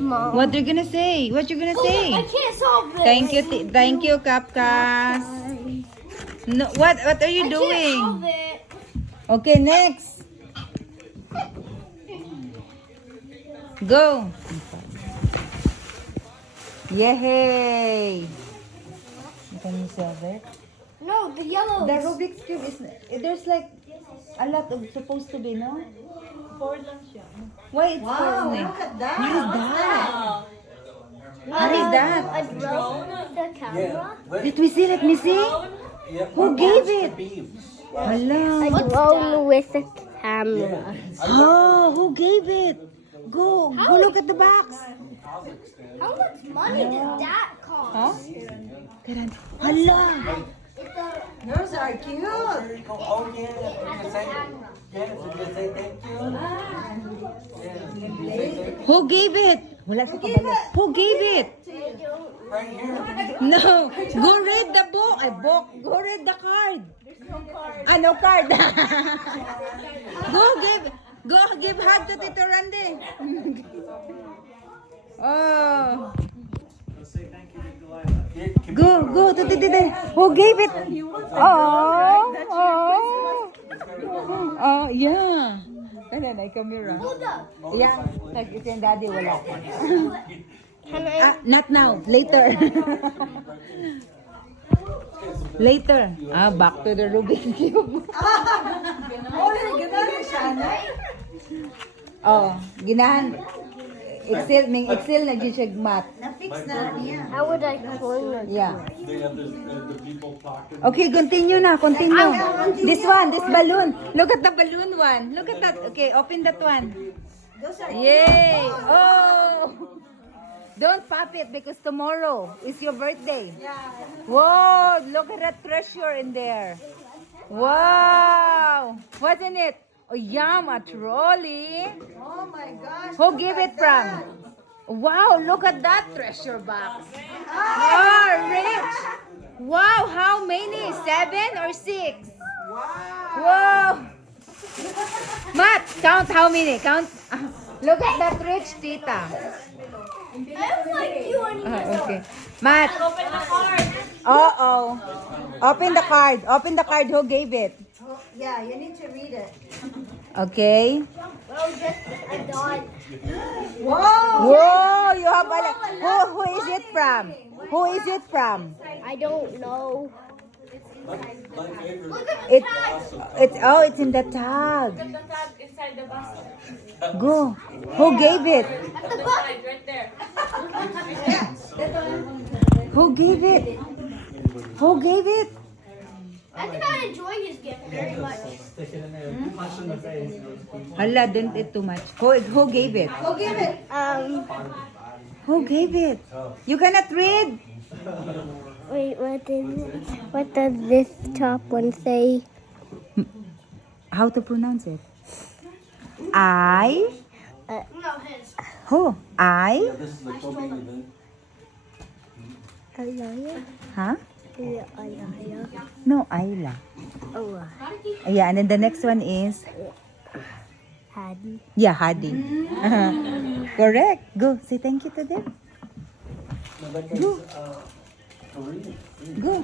Mom. What you gonna say? What you gonna I say? can't solve this. Thank you, Kapkas. No, what are you I doing? can't solve it. Okay, next. Go. Yay! Can you solve it? No, the yellow. The Rubik's Cube is, there's like a lot of supposed to be, no? Why it's four only? Look at that. What is that? What is A that? drone. The camera. Let me see, let me see. Who gave it? Hello. A drone with a camera. Oh, who gave it? Go look at the box. How much money did that cost? Huh? Hala. Those are cute. Oh yeah, you say, you say thank you. Who gave it? Wala sa kabalo. Who gave it? Right here. No. Go read the book. Go read the card. Ah, no card. Go give hug to Tito Randy. Oh. Go to Tito. Who gave it? Oh, yeah. Kaya na camera. Yeah, like if yung daddy wala. Not now, later. Later. Back to the Rubik's Cube. Ganun siya, no? Oh, ginahan. Excel na dyan siya math. Na-fix na niya. How would I corner? Yeah. Okay, continue na, continue. This balloon. Look at the balloon one. Look at that. Okay, open that one. Those are Yay! Oh! Don't pop it because tomorrow is your birthday. Whoa! Look at that treasure in there. Wow! What's in it? Oh, yum! A trolley. Oh my gosh. Who gave it from? Wow! Look at that treasure box. Oh, rich! Wow! How many? 7 or 6? Wow! Matt, count how many? Count. Look at that rich tita. I have like you on Okay. Matt. Open the card. Uh-oh. Open the card. Open the card. Who gave it? Yeah, you need to read it. Okay. Well, just a dot. Whoa! Whoa! You have a who is it from? Who is it from? I don't know. Look at It's it's in the tag. The tag inside the basket. Go. Who gave it? the book. Right there. Who gave it? Who gave it? I think I enjoy his gift very much. Hala, don't eat too much. Who gave it? Go give it. Who gave it? You cannot read. Wait, what does this top one say? How to pronounce it? I. No, his. Who? I. This is the Kobe event. Alaya? Huh? Alaya. No, Ayla. Oh, Yeah, and then the next one is Hadi. yeah, Hadi. Correct. Go. Say thank you to them. Go. Korean. Go.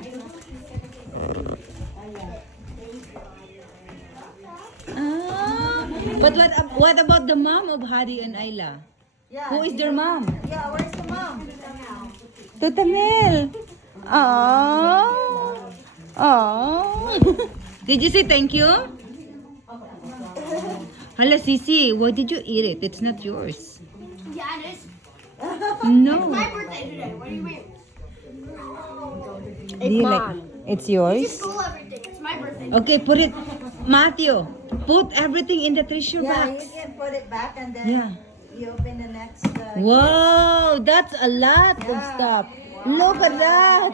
But what about the mom of Hadi and Ayla? Yeah. Who is their mom? Yeah, where's the mom? Tutamel. Oh. Oh. Did you say thank you? Hala, Sisi, why did you eat it? It's not yours. Yeah, it is. No. My birthday today. What do you mean? Do you like? It's yours? School everything. It's my birthday. Okay, put it. Matthew, put everything in the treasure Yeah, box. you can put it back and then Yeah. you open the next. Wow, that's a lot of stuff. Look at that.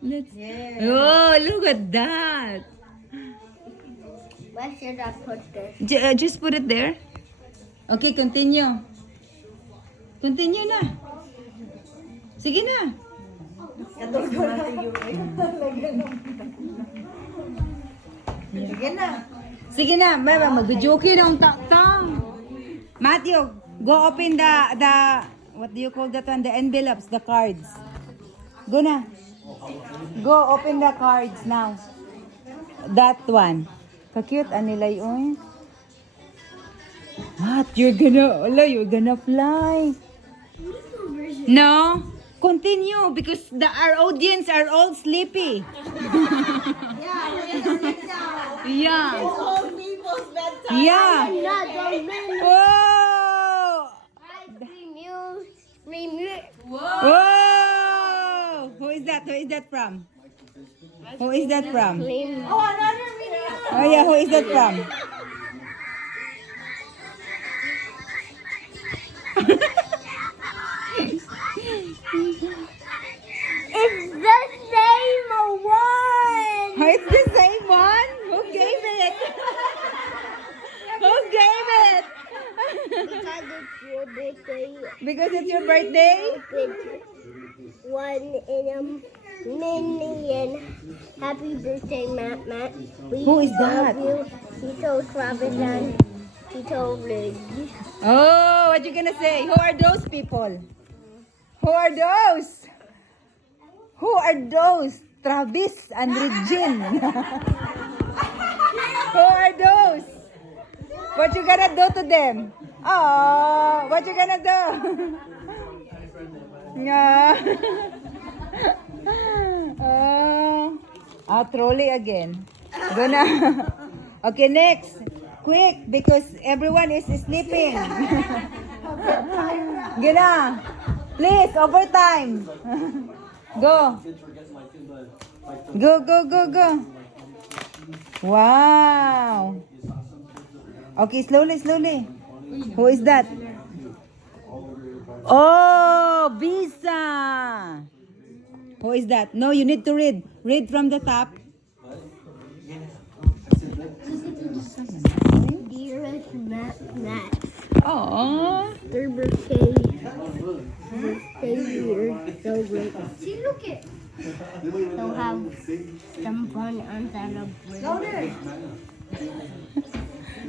Let's. Yeah. Oh, look at that. Where should I put this? Just put it there. Okay, continue. Continue na. Sige na. Sige na. Sige na, bye mag-joke na ang tang. Matthew, go open the what do you call that one? The envelopes, the cards. Go na. Go open the cards now. That one. Ka-cute nila yun. Matt, you're gonna fly. No? Continue because our audience are all sleepy. Yeah. Yeah. Whoa! Whoa! Who is that? Who is that from? Who is that from? Oh yeah, who is that from? It's the same one. Oh, it's the same one? Who gave it? Who gave it? Because it's your birthday. Because it's your birthday? One in a million. Happy birthday, Matt. Who is that? You. Tito Travis and Tito Liz. Oh, what you gonna say? Who are those people? Who are those? Who are those? Travis and Regine. Who are those? What you gonna do to them? Oh, what you gonna do? Yeah. Trolley again. Gonna. Okay, next. Quick, because everyone is sleeping. Gonna. Please, overtime. Go. Go. Wow. Okay, slowly. Who is that? Oh, Visa. Who is that? No, you need to read. Read from the top. Dearest Matt. Oh. Their birthday year. So great. See, look it. So have some fun and celebrate.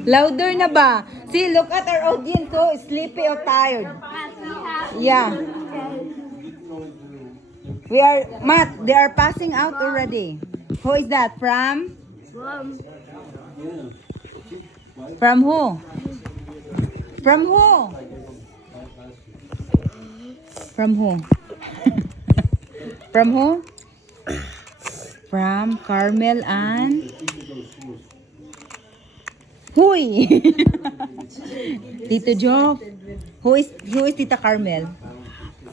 Louder na ba? See, look at our audience. Oh, sleepy or tired. Yeah. We are, Matt, they are passing out already. Who is that? From who? From who? From who? From who? From Carmel and Huy. Tito Joe. Who is Tita Carmel?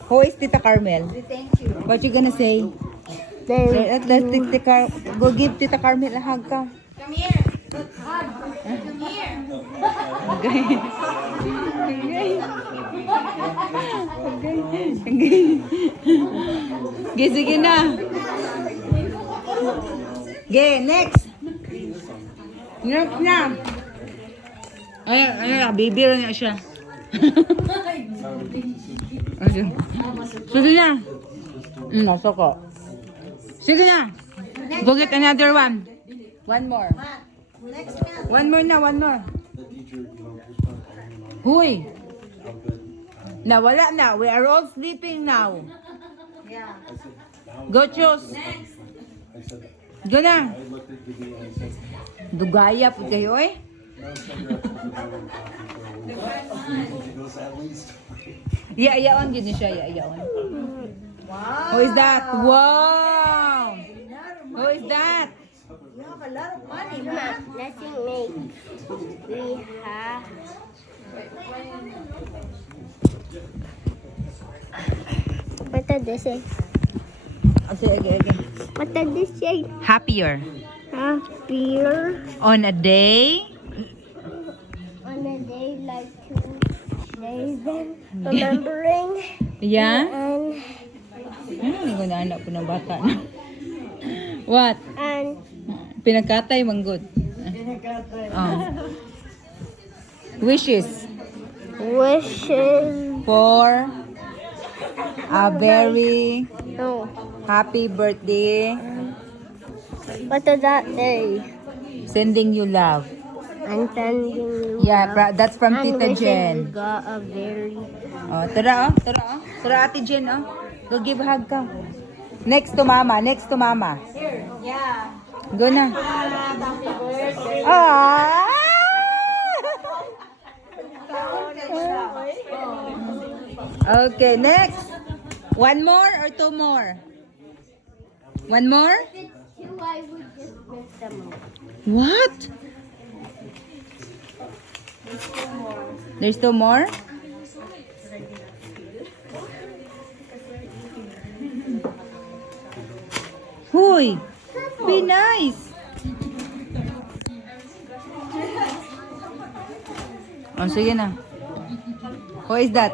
Who is Tita Carmel? Thank you. What you gonna say? Let's go give Tita Carmel a hug ka. Come here. Come here. Okay, sige na. Okay, next. Next na. Ay, bibiro niya siya. Sige na. Nasa ko. Sige na. Go get another one. One more. Next man. One more. Huy. Nawala na. We are all sleeping now. Yeah. Go choose. Go na. Dugaya po kayo eh. Iya-iyaon gini siya. Iya-iyaon. Wow. Who is that? Wow. Who is that? You have a lot of money, Matt, man. let's make. We have. What did this say? Okay. What did this say? Happier. Happier On a day. on a day like today. Remembering Yeah. and Hindi ko na anak po ng bata na. What? Pinagkatay, manggod. Oh. Wishes wishing. for a very No. happy birthday. What did that say? Sending you love. I'm sending you. Yeah, that's from And Tita we Jen. got a very Oh, tara, oh. Tara, oh. Tara, Ate Jen, oh. Go give hug ka. Next to Mama. Next to Mama. Yeah. Go na. Happy birthday. Ah! Okay, next. One more or two more? One more? If it's two, I would just miss them. What? There's two more? Huy! Be nice! Oh, sige na. Who is that?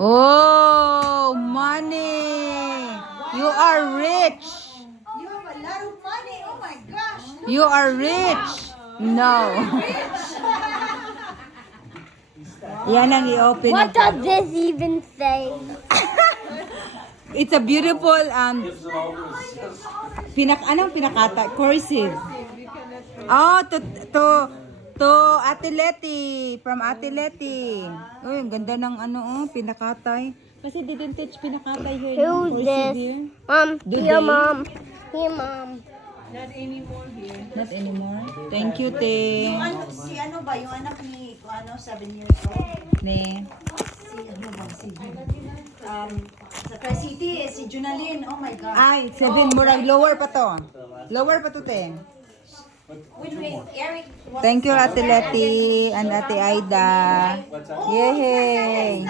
Oh, money! You are rich! You have a lot of money. Oh my gosh. You are rich! No. Yan ang i-open What na. does this even say? It's a beautiful anong pinakata? Cursive. Oh, to Ate Letty, from Ate Letty. Uy, ang ganda ng pinakatay. Kasi didn't teach pinakatay here. Who's Cursive this? here. Mom, Do here, they? Mom. Here, Mom. Not anymore. Thank you, Te. Si ano ba? Yung anak ni 7 years old. Ne. Si ano ba? Si sa Tri-City, si Junalyn. Oh my God. Ay, 7 murag lower pa to. Lower pa to, Te. Eric. Thank you, Ate Letty and Ate Aida. Yay!